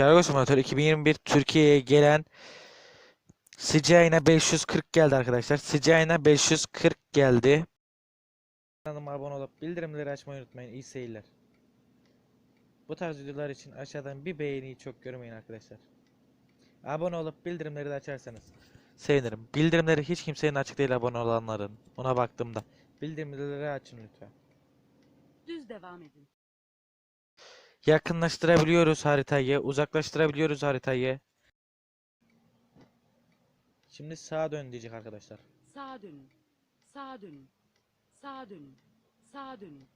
Kargo Simulator 2021 Türkiye'ye gelen sıcağına 540 geldi arkadaşlar. Sıcağına 540 geldi. Kanalıma abone olup bildirimleri açmayı unutmayın. İyi seyirler. Bu tarz videolar için aşağıdan bir beğeniyi çok görmeyin arkadaşlar. Abone olup bildirimleri de açarsanız sevinirim. Bildirimleri hiç kimsenin açık değil abone olanların. Ona baktığımda. Bildirimleri açın lütfen. Düz devam edin. Yakınlaştırabiliyoruz haritayı, uzaklaştırabiliyoruz haritayı. Şimdi sağa dön diyecek arkadaşlar. Sağa dönün. Sağa dönün. Sağa dönün. Sağa dönün.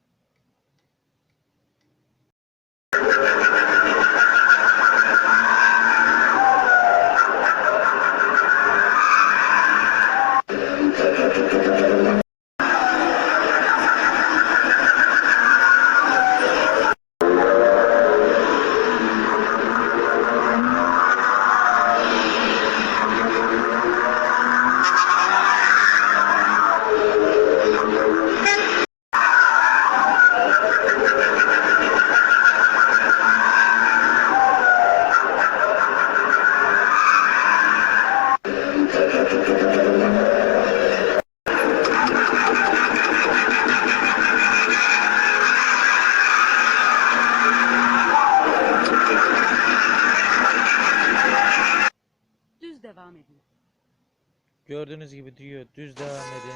Düz devam edin. Gördüğünüz gibi diyor düz devam edin.